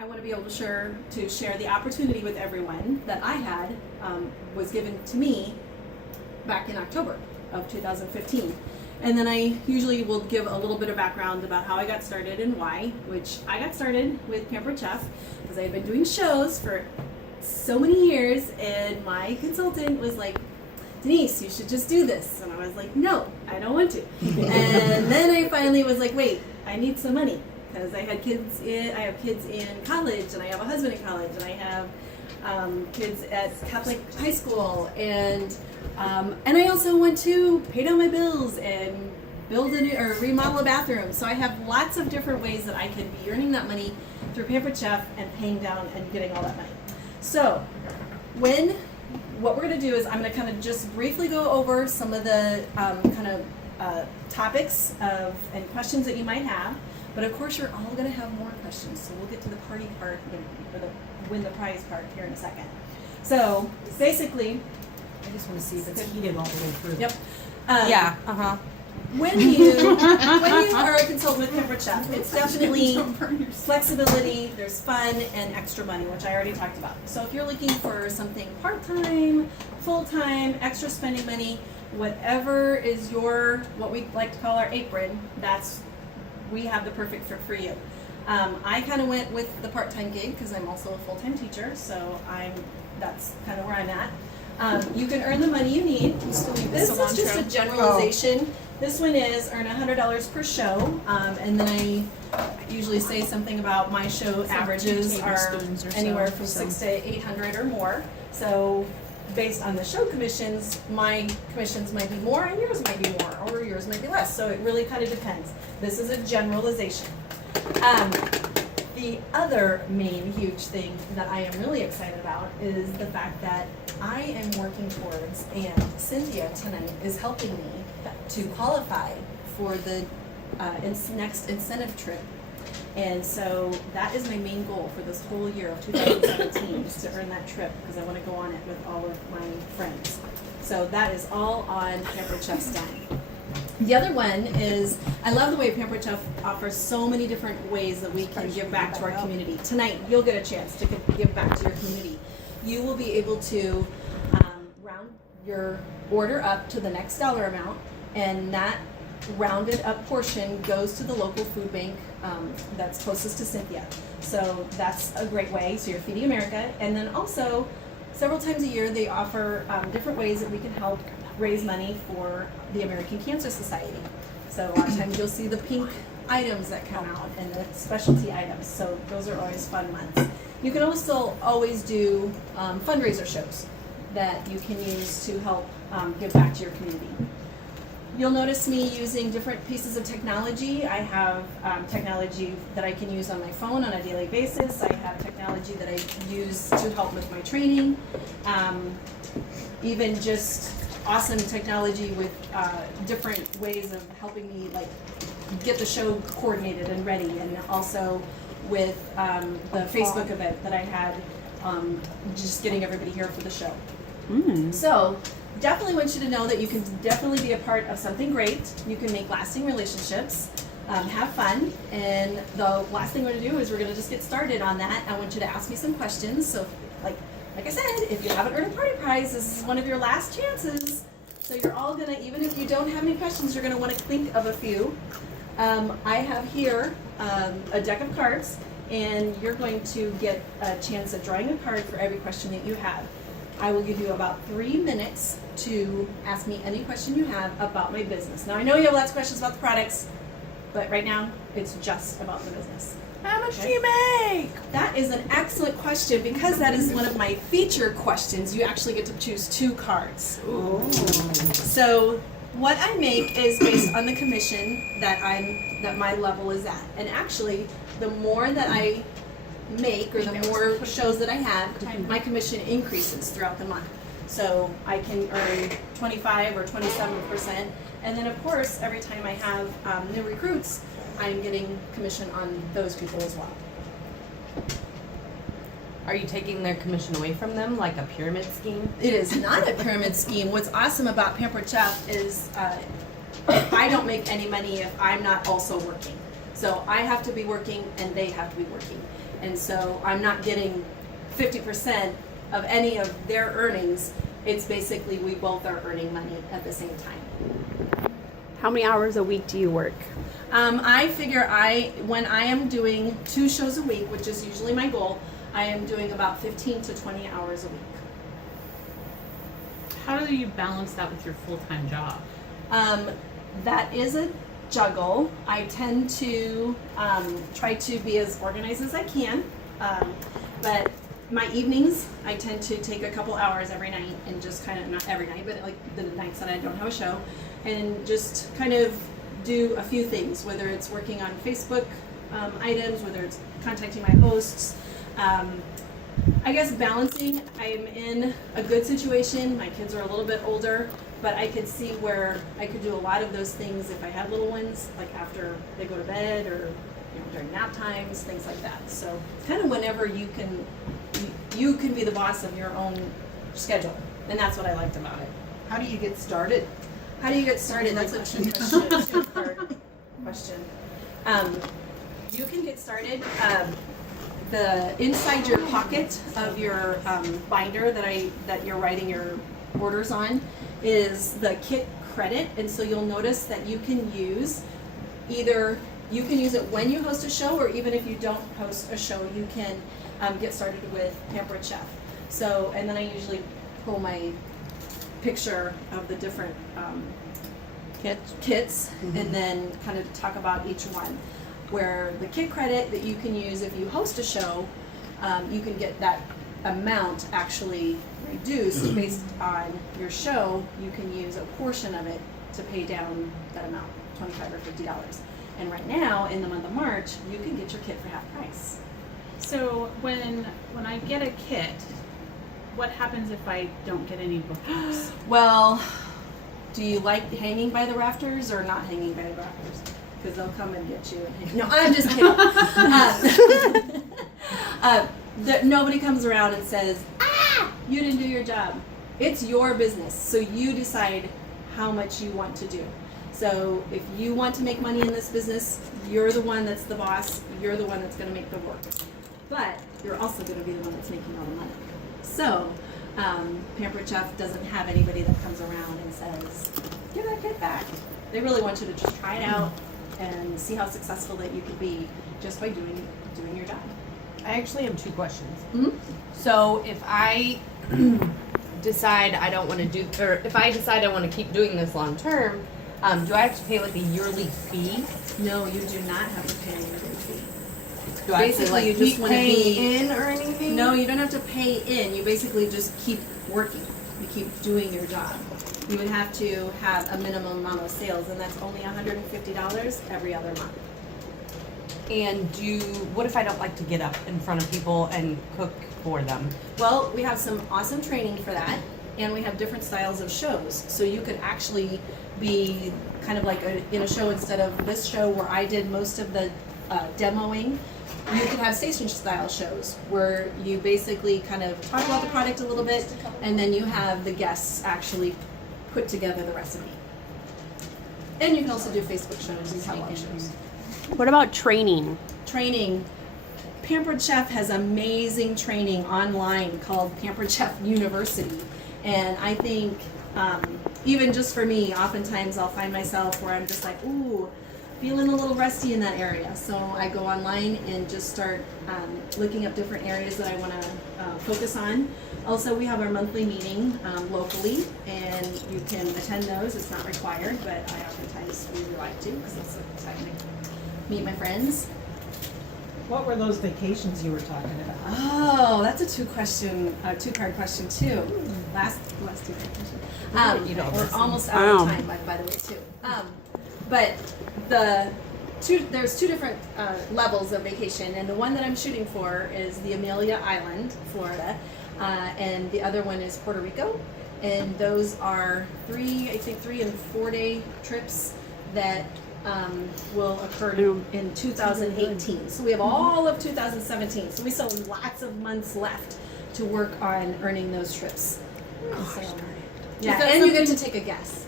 I want to be able to share the opportunity with everyone that I had was given to me back in October of 2015. And then I usually will give a little bit of background about how I got started and why, which I got started with Pampered Chef because I had been doing shows for so many years, and my consultant was like, Denise, you should just do this. And I was like, no, I don't want to. And then I finally was like, wait, I need some money because I have kids in college, and I have a husband in college, and I have kids at Catholic high school, and I also want to pay down my bills and build or remodel a bathroom. So I have lots of different ways that I could be earning that money through Pampered Chef and paying down and getting all that money. So what we're going to do is I'm going to kind of just briefly go over some of the topics and questions that you might have. But of course, you're all going to have more questions. So we'll get to the party part, or the win the prize part here in a second. So basically, I just want to see if it's heated all the way through. Yep. When you are a consultant with Pampered Chef, it's definitely flexibility, there's fun, and extra money, which I already talked about. So if you're looking for something part-time, full-time, extra spending money, whatever is what we like to call our apron, we have the perfect fit for you. I kind of went with the part-time gig because I'm also a full-time teacher, so that's kind of where I'm at. You can earn the money you need. This is just a generalization. Oh. This one is earn $100 per show, and then I usually say something about my show averages are anywhere from 600 to 800 or more. So based on the show commissions, my commissions might be more and yours might be more, or yours might be less. So it really kind of depends. This is a generalization. The other main huge thing that I am really excited about is the fact that I am working towards, and Cynthia tonight is helping me to qualify for the next incentive trip. And so that is my main goal for this whole year of 2017 is to earn that trip because I want to go on it with all of my friends. So that is all on Pampered Chef's dime. The other one is, I love the way Pampered Chef offers so many different ways that we can give back to our community. Tonight, you'll get a chance to give back to your community. You will be able to round your order up to the next dollar amount, and that rounded up portion goes to the local food bank that's closest to Cynthia. So that's a great way. So you're feeding America. And then also, several times a year, they offer different ways that we can help raise money for the American Cancer Society. So a lot of times you'll see the pink items that come out and the specialty items. So those are always fun months. You can also always do fundraiser shows that you can use to help give back to your community. You'll notice me using different pieces of technology. I have technology that I can use on my phone on a daily basis. I have technology that I use to help with my training. Even just awesome technology with different ways of helping me get the show coordinated and ready, and also with the Facebook event that I had, just getting everybody here for the show. So definitely want you to know that you can definitely be a part of something great. You can make lasting relationships, have fun, and the last thing we're going to do is we're going to just get started on that. I want you to ask me some questions. So like I said, if you haven't earned a party prize, this is one of your last chances. So you're all going to, even if you don't have any questions, you're going to want to think of a few. I have here a deck of cards, and you're going to get a chance at drawing a card for every question that you have. I will give you about 3 minutes to ask me any question you have about my business. Now, I know you have lots of questions about the products, but right now, it's just about the business. How much do you make? That is an excellent question because that is one of my feature questions. You actually get to choose 2 cards. Ooh. So what I make is based on the commission that my level is at. And actually, the more that I make, or the more shows that I have, my commission increases throughout the month. So I can earn 25 or 27%. And then of course, every time I have new recruits, I'm getting commission on those people as well. Are you taking their commission away from them, like a pyramid scheme? It is not a pyramid scheme. What's awesome about Pampered Chef is I don't make any money if I'm not also working. So I have to be working and they have to be working. And so I'm not getting 50% of any of their earnings. It's basically we both are earning money at the same time. How many hours a week do you work? I figure when I am doing 2 shows a week, which is usually my goal, I am doing about 15 to 20 hours a week. How do you balance that with your full-time job? That is a juggle. I tend to try to be as organized as I can, but my evenings, I tend to take a couple hours every night and just kind of, not every night, but like the nights that I don't have a show, and just kind of do a few things, whether it's working on Facebook items, whether it's contacting my hosts. I guess balancing, I'm in a good situation. My kids are a little bit older, but I could see where I could do a lot of those things if I had little ones, like after they go to bed or during nap times, things like that. So kind of whenever you can be the boss of your own schedule, and that's what I liked about it. How do you get started? How do you get started? That's a two-part question. You can get started. The inside your pocket of your binder that you're writing your orders on is the kit credit, and so you'll notice that you can use it when you host a show, or even if you don't host a show, you can get started with Pampered Chef. So, and then I usually pull my picture of the different kits and then kind of talk about each one. Where the kit credit that you can use if you host a show, you can get that amount actually reduced based on your show. You can use a portion of it to pay down that amount, $25 or $50. And right now, in the month of March, you can get your kit for half price. So when I get a kit, what happens if I don't get any bookings? Well, do you like hanging by the rafters or not hanging by the rafters? Because they'll come and get you. No, I'm just kidding. Nobody comes around and says, you didn't do your job. It's your business, so you decide how much you want to do. So if you want to make money in this business, you're the one that's the boss. You're the one that's going to make the work. But you're also going to be the one that's making all the money. So Pampered Chef doesn't have anybody that comes around and says, give that kit back. They really want you to just try it out and see how successful that you could be just by doing your job. I actually have 2 questions. Mm-hmm. So if I decide I don't want to do, or if I decide I want to keep doing this long term, do I have to pay like a yearly fee? No, you do not have to pay a yearly fee. Do I have to like you just keep want to paying be in or anything? No, you don't have to pay in. You basically just keep working. You keep doing your job. You would have to have a minimum amount of sales, and that's only $150 every other month. And what if I don't like to get up in front of people and cook for them? Well, we have some awesome training for that, and we have different styles of shows. So you could actually be kind of like in a show instead of this show where I did most of the demoing. You could have station style shows where you basically kind of talk about the product a little bit, and then you have the guests actually put together the recipe. And you can also do Facebook shows and talk shows. What about training? Training. Pampered Chef has amazing training online called Pampered Chef University. And I think even just for me, oftentimes I'll find myself where I'm just like, ooh, feeling a little rusty in that area. So I go online and just start looking up different areas that I want to focus on. Also, we have our monthly meeting locally, and you can attend those. It's not required, but I oftentimes really like to because it's a time to meet my friends. What were those vacations you were talking about? Oh, that's a two-part question too. Last two-part question. We're almost out of time, by the way, too. But there's 2 different levels of vacation, and the one that I'm shooting for is the Amelia Island, Florida, and the other one is Puerto Rico, and those are 3 and 4 day trips that will occur in 2018. So we have all of 2017. So we still have lots of months left to work on earning those trips. So, yeah, and you get to take a guess.